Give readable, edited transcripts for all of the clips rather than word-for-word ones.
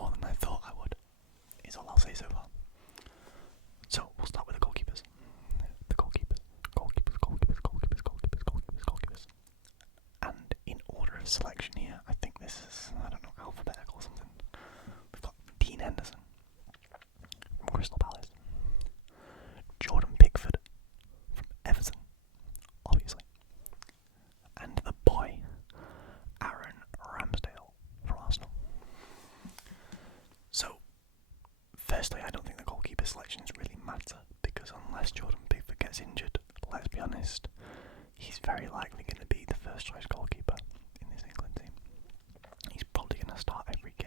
more than I thought I would, is all I'll say so far. So, we'll start with the goalkeepers. The goalkeepers. And in order of selection here, I think this is, I don't know, alphabetical or something. We've got Dean Henderson from Crystal Palace. Jordan Pickford from Everton, obviously. And the boy, Aaron Ramsdale from Arsenal. So, firstly, I don't think the goalkeeper selections really matter, because unless Jordan Pickford gets injured, let's be honest, he's very likely going to be the first choice goalkeeper in this England team. He's probably going to start every game.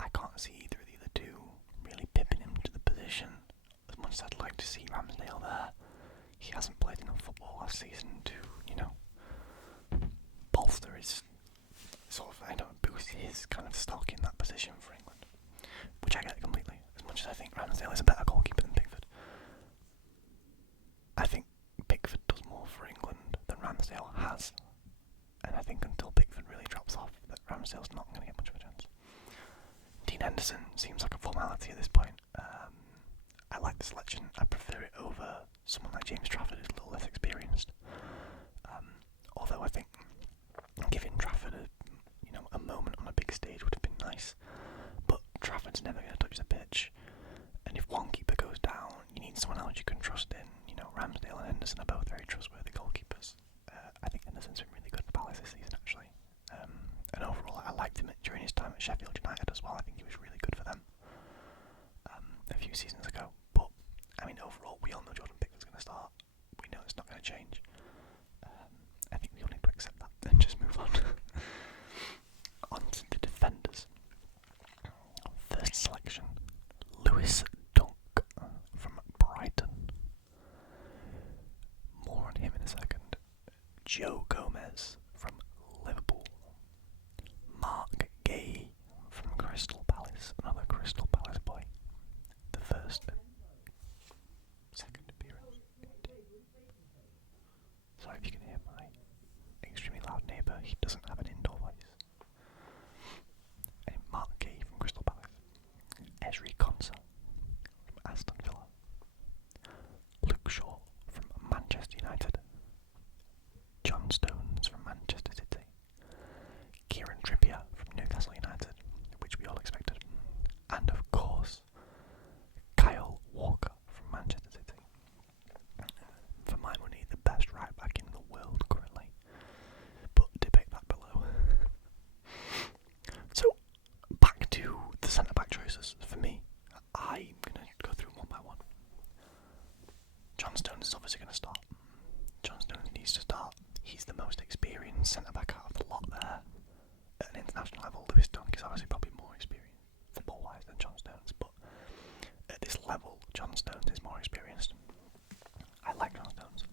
I can't see either of the other two really pipping him to the position. As much as I'd like to see Ramsdale there, he hasn't played enough football last season to, bolster his boost his kind of stock in that position for England, which I get completely. As much as I think Ramsdale is a better goalkeeper than Pickford, I think Pickford does more for England than Ramsdale has, and I think until Pickford really drops off, that Ramsdale's not going to get much of a chance. Dean Henderson seems like a formality at this point. I like the selection. I prefer it over someone like James Trafford, who's a little less experienced. Although I think giving Trafford a moment on a big stage would have been nice, but Trafford's never going to touch the pitch, and if one keeper goes down, you need someone else you can trust in. Ramsdale and Henderson are both very trustworthy goalkeepers. I think Henderson's been really good for Palace this season, actually. And overall, I liked him during his time at Sheffield United as well. I think he was really good for them a few seasons ago. But, overall, we all know Jordan Pickford's going to start. We know it's not going to change. I think we all need to accept that and just move on. On to the defenders. First selection, Lewis Dunk from Brighton. More on him in a second. Joe Gomez from Liverpool. Mark Gay from Crystal Palace, another Crystal Palace boy. The second appearance. Sorry if you can hear my extremely loud neighbour, he doesn't have an indoor voice. And Mark Gay from Crystal Palace. Ezri Konsa from Aston Villa. Luke Shaw from Manchester United. John Stones from Manchester City. Kieran Trippier from Newcastle United, which we all expected. And of course, Kyle Walker from Manchester City. For my money, the best right back in the world currently. But debate that below. So, back to the centre back choices. For me, I'm going to go through one by one. John Stones is obviously going to start. John Stones needs to start. He's the most experienced centre-back out of the lot there. At an international level, Lewis Dunk is obviously probably more experienced football-wise than John Stones, but at this level, John Stones is more experienced. I like John Stones.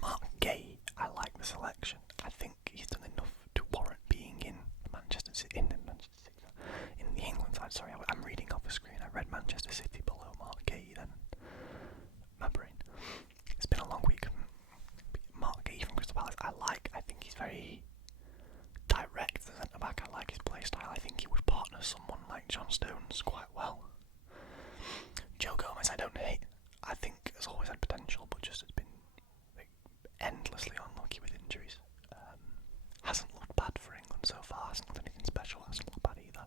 Mark Gay, I like the selection. I think he's done enough to warrant being in Manchester City, in the England side. Sorry, I'm reading off the screen. I read Manchester City below Mark Gay, then my brain. It's been a long week. Mark Gay from Crystal Palace, I think he's very direct as a centre-back. I like his play style. I think he would partner someone like John Stones quite well. Joe Gomez I don't hate. I think has always had potential, but just has been endlessly unlucky with injuries. Hasn't looked bad for England so far, hasn't looked anything special, hasn't looked bad either.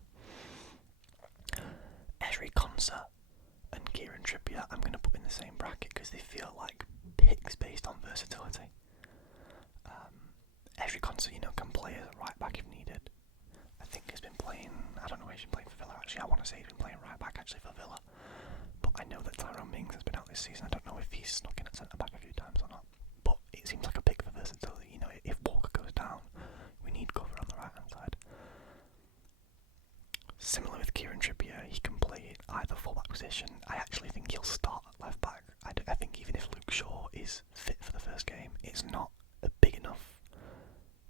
Ezri Konsa and Kieran Trippier I'm going to put in the same bracket because they feel like picks based on versatility. Ezri Konsa, can play as a right back if needed. I think he's been playing, I don't know where he's been playing for Villa actually, I want to say he's been playing right back actually for Villa. But I know that Tyrone Mings has been out this season, I don't know if he's snuck in at centre back a few times or not. But it seems like a pick for versatility, if Walker goes down, we need cover on the right hand side. Similar with Kieran Trippier, he can play either full-back position. I actually think he'll start at left-back. I think even if Luke Shaw is fit for the first game, it's not a big enough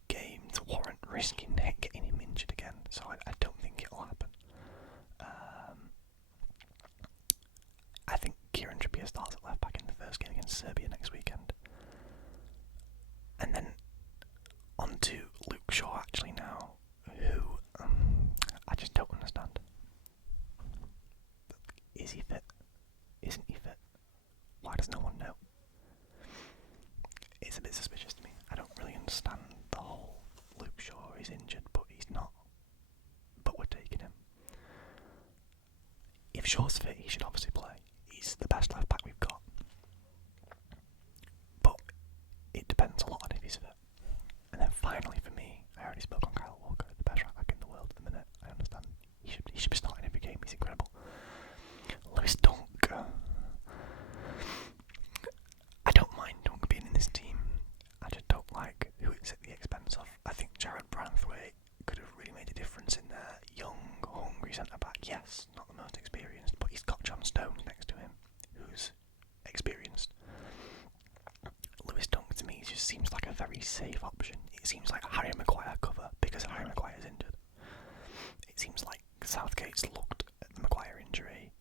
game to warrant risking getting him injured again. So I don't think it'll happen. I think Kieran Trippier starts at left-back in the first game against Serbia next weekend. And then on to Luke Shaw actually now, who Is he fit? Isn't he fit? Why does no one know? It's a bit suspicious to me. I don't really understand the whole Luke Shaw is injured, but he's not. But we're taking him. If Shaw's fit, he should obviously play. He's the best left back we've got. But it depends a lot on if he's fit. And then finally, for me, I already spoke on Kyle Walker, the best right back in the world at the minute. I understand he should be starting every game. He's incredible. Lewis Dunk. I don't mind Dunk being in this team. I just don't like who it's at the expense of. I think Jared Branthwaite could have really made a difference in there. Young, hungry centre back. Yes, not the most experienced, but he's got John Stones next to him, who's experienced. Lewis Dunk to me just seems like a very safe option. It seems like Harry Maguire cover because Harry Maguire's injured. It seems like Southgate's looked at the Maguire injury,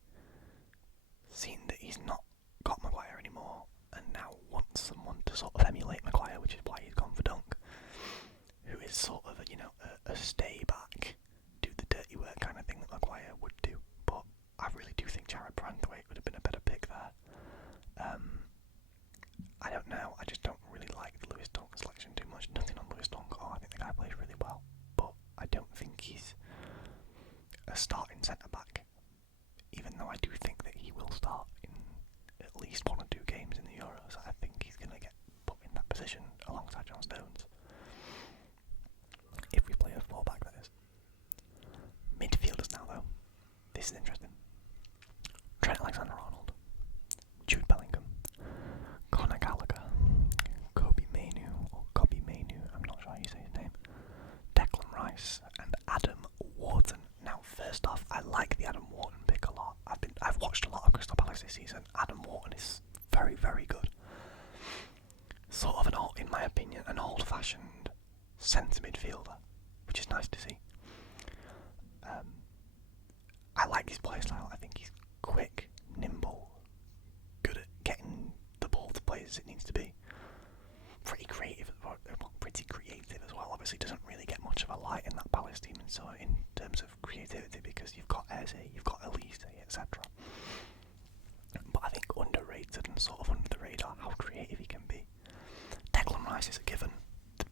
seen that he's not got Maguire anymore, and now wants someone to sort of emulate Maguire, which is why he's gone for Dunk, who is sort of a stay back, do the dirty work kind of thing that Maguire would do. But I really do think Jared Branthwaite would have been a better pick there. I don't know, I just don't really like the Lewis Dunk selection too much. Nothing on Lewis Dunk. I think the guy plays really well, but I don't think he's a starting centre back, even though I do think that he will start in at least 1 or 2 games in the Euros. I think he's going to get put in that position alongside John Stones. If we play a 4-back, that is. Midfielders now, though. This is interesting. Trent Alexander-Arnold, Jude Bellingham, Conor Gallagher, Kobe Mainu, I'm not sure how you say his name, Declan Rice, and Adam Wharton. Now, first off, I like the Adam Wharton pick a lot. I've watched a lot of Crystal Palace this season. Adam Wharton is very, very good. Sort of in my opinion, an old-fashioned centre midfielder, which is nice to see. I like his play style. I think he's quick, nimble, good at getting the ball to places it needs to be. Pretty creative as well. Obviously, doesn't really get much of a light in that Palace team, and so in terms of creativity, because you've got Eze, you've got Elise, etc. But I think underrated and sort of under the radar how creative he can be. Declan Rice is a given. The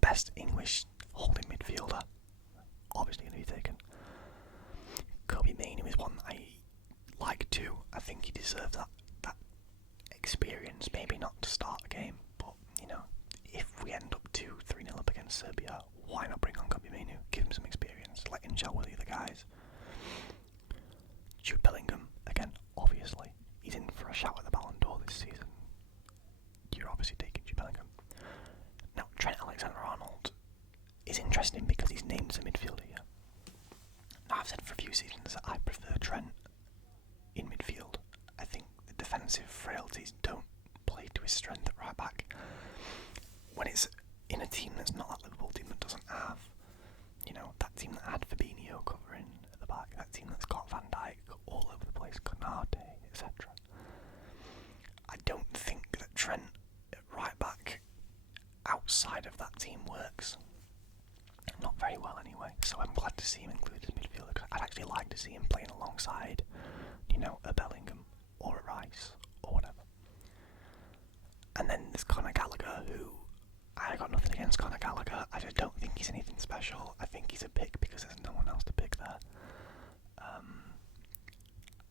best English holding midfielder, obviously going to be taken. Kobe Mainu is one that I like too. I think he deserves that experience. Maybe not to start a game, but if we end up 2-3-0 up against Serbia, why not bring on Kobe Mainu? Give him some experience. Let him gel with the other guys. Jude Bellingham, again, obviously, he's in for a shout at the Ballon d'Or this season. You're obviously taking Jude Bellingham. Now, Trent Alexander-Arnold is interesting because he's named as a midfielder here. Now, I've said for a few seasons that I prefer Trent in midfield. I think the defensive frailties don't play to his strength at right back. When it's in a team that's not that Liverpool team that doesn't have, that team that had Fabinho covering at the back, that team that's got Van Dijk all over the place, Konate, etc. I don't think that Trent at right back outside of that team works. Not very well anyway, so I'm glad to see him included as midfielder, because I'd actually like to see him playing alongside, a Bellingham or a Rice or whatever. And then there's Conor Gallagher, who I got nothing against Conor Gallagher. I just don't think he's anything special. I think he's a pick because there's no one else to pick there.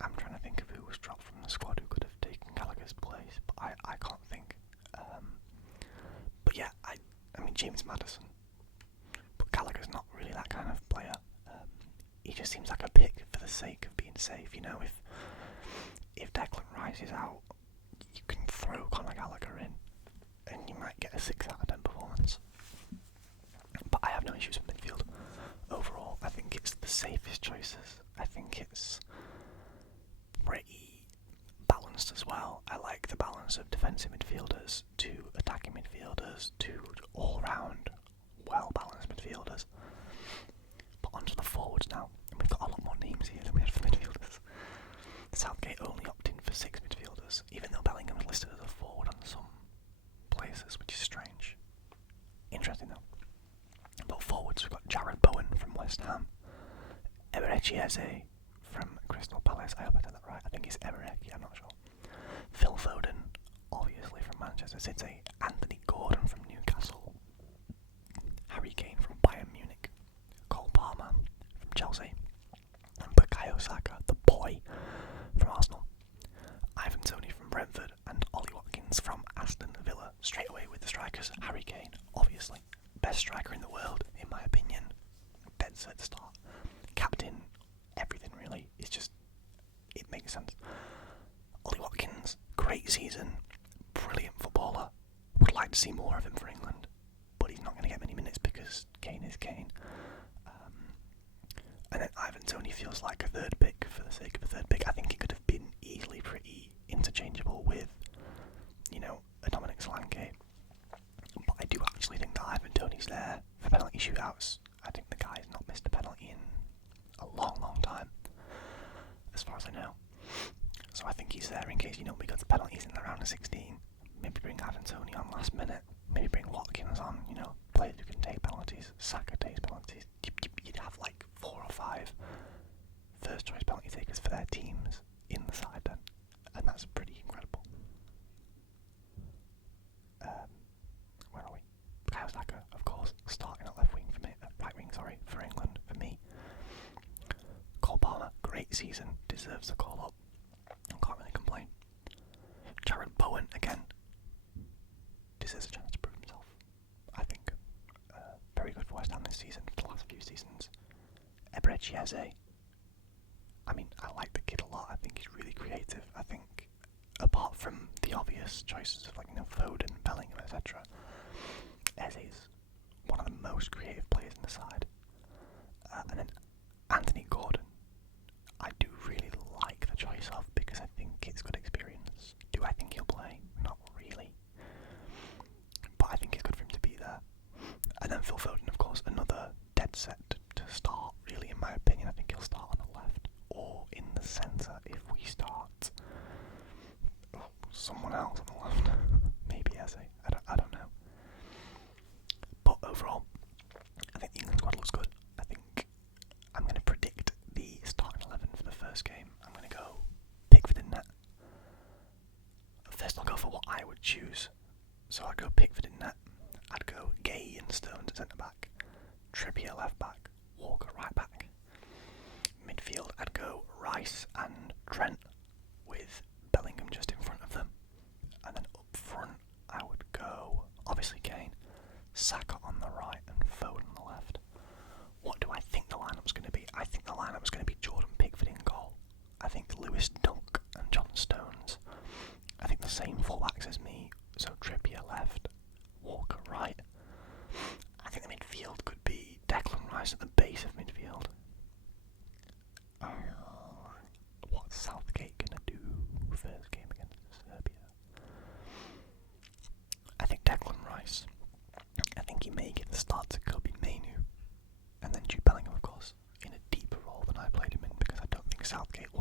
I'm trying to think of who was dropped from the squad who could have taken Gallagher's place, but I can't think. But yeah, I mean James Maddison. But Gallagher's not really that kind of player. He just seems like a pick for the sake of being safe. If Declan Rice is out, you can throw Conor Gallagher in, and you might get a 6 out of 10 performance. But I have no issues with midfield. Overall, I think it's the safest choices. I think it's pretty balanced as well. I like the balance of defensive midfielders to attacking midfielders to all-round, well-balanced midfielders. But onto the forwards now, and we've got a lot more names here than we had for midfielders. Southgate only opted for 6 midfielders, even though Bellingham is listed as a forward on some places, which is strange. Interesting though. But forwards, we've got Jared Bowen from West Ham, Eberechi Eze from Crystal Palace. I hope I said that right. I think it's Emireki, I'm not sure. Phil Foden, obviously from Manchester City. Anthony Gordon from Newcastle. Harry Kane from Bayern Munich. Cole Palmer from Chelsea. And Bukayo Saka, the boy, from Arsenal. Ivan Toney from Brentford. And Ollie Watkins from Aston Villa. Straight away with the strikers. Harry Kane, obviously. Best striker in the world, in my opinion. Dead set to start. Captain, everything really. It's just, it makes sense. Ollie Watkins, great season. Brilliant footballer. Would like to see more of him for England. But he's not going to get many minutes because Kane is Kane. And then Ivan Toney feels like a third pick for the sake of a third pick. I think it could have been easily pretty interchangeable with, a Dominic Solanke. But I do actually think that Ivan Toney's there for penalty shootouts. I think the guy's not missed a penalty in a long, long time, as far as I know. So I think he's there in case, we got the penalties in the round of 16. Maybe bring Ivan Toney on last minute. Maybe bring Watkins on, players who can take penalties. Saka takes penalties. You'd have like 4 or 5 first choice penalty takers for their teams in the side then. And that's pretty incredible. Where are we? Bukayo Saka, of course, starting at left wing for me, right wing, for England, for me. Cole Palmer, great season, deserves the call up. Can't really complain. Jared Bowen, again, deserves a chance to prove himself. I think very good for West Ham this season, for the last few seasons. Eberechi Eze, I like the kid a lot. I think he's really creative. I think, apart from the obvious choices of Foden, Bellingham, etc., Eze's one of the most creative players in the side. And then Anthony Gordon, I do really like the choice of, because I think it's good experience. Do I think he'll play? Not really. But I think it's good for him to be there. And then Phil Foden, of course, another dead set to start, really, in my opinion. I think he'll start on the left or in the centre if we start someone else on the left. Maybe Eze. I don't know. But overall, I think the England squad looks good. I think I'm going to predict the starting 11 for the first game. I'm going to go Pickford in net. First I'll go for what I would choose. So I'd go Pickford in net. I'd go Gay and Stones at centre back. Trippier left back. Walker right back. Midfield I'd go Rice and Trent with Bellingham just in front of them. And then up front I would go, obviously Kane, Saka on the right and Foden on the left. What do I think the lineup's going to be? I think the lineup's going to be Jordan Pickford in goal. I think Lewis Dunk and John Stones. I think the same fullbacks as me, so Trippier left, Walker right. I think the midfield could be Declan Rice at the base of midfield. What's Southgate going to do first game against Serbia? I think Declan Rice. I think he may give the start to Kobe Mainu. And then Jude Bellingham, of course, in a deeper role than I played him in, because I don't think Southgate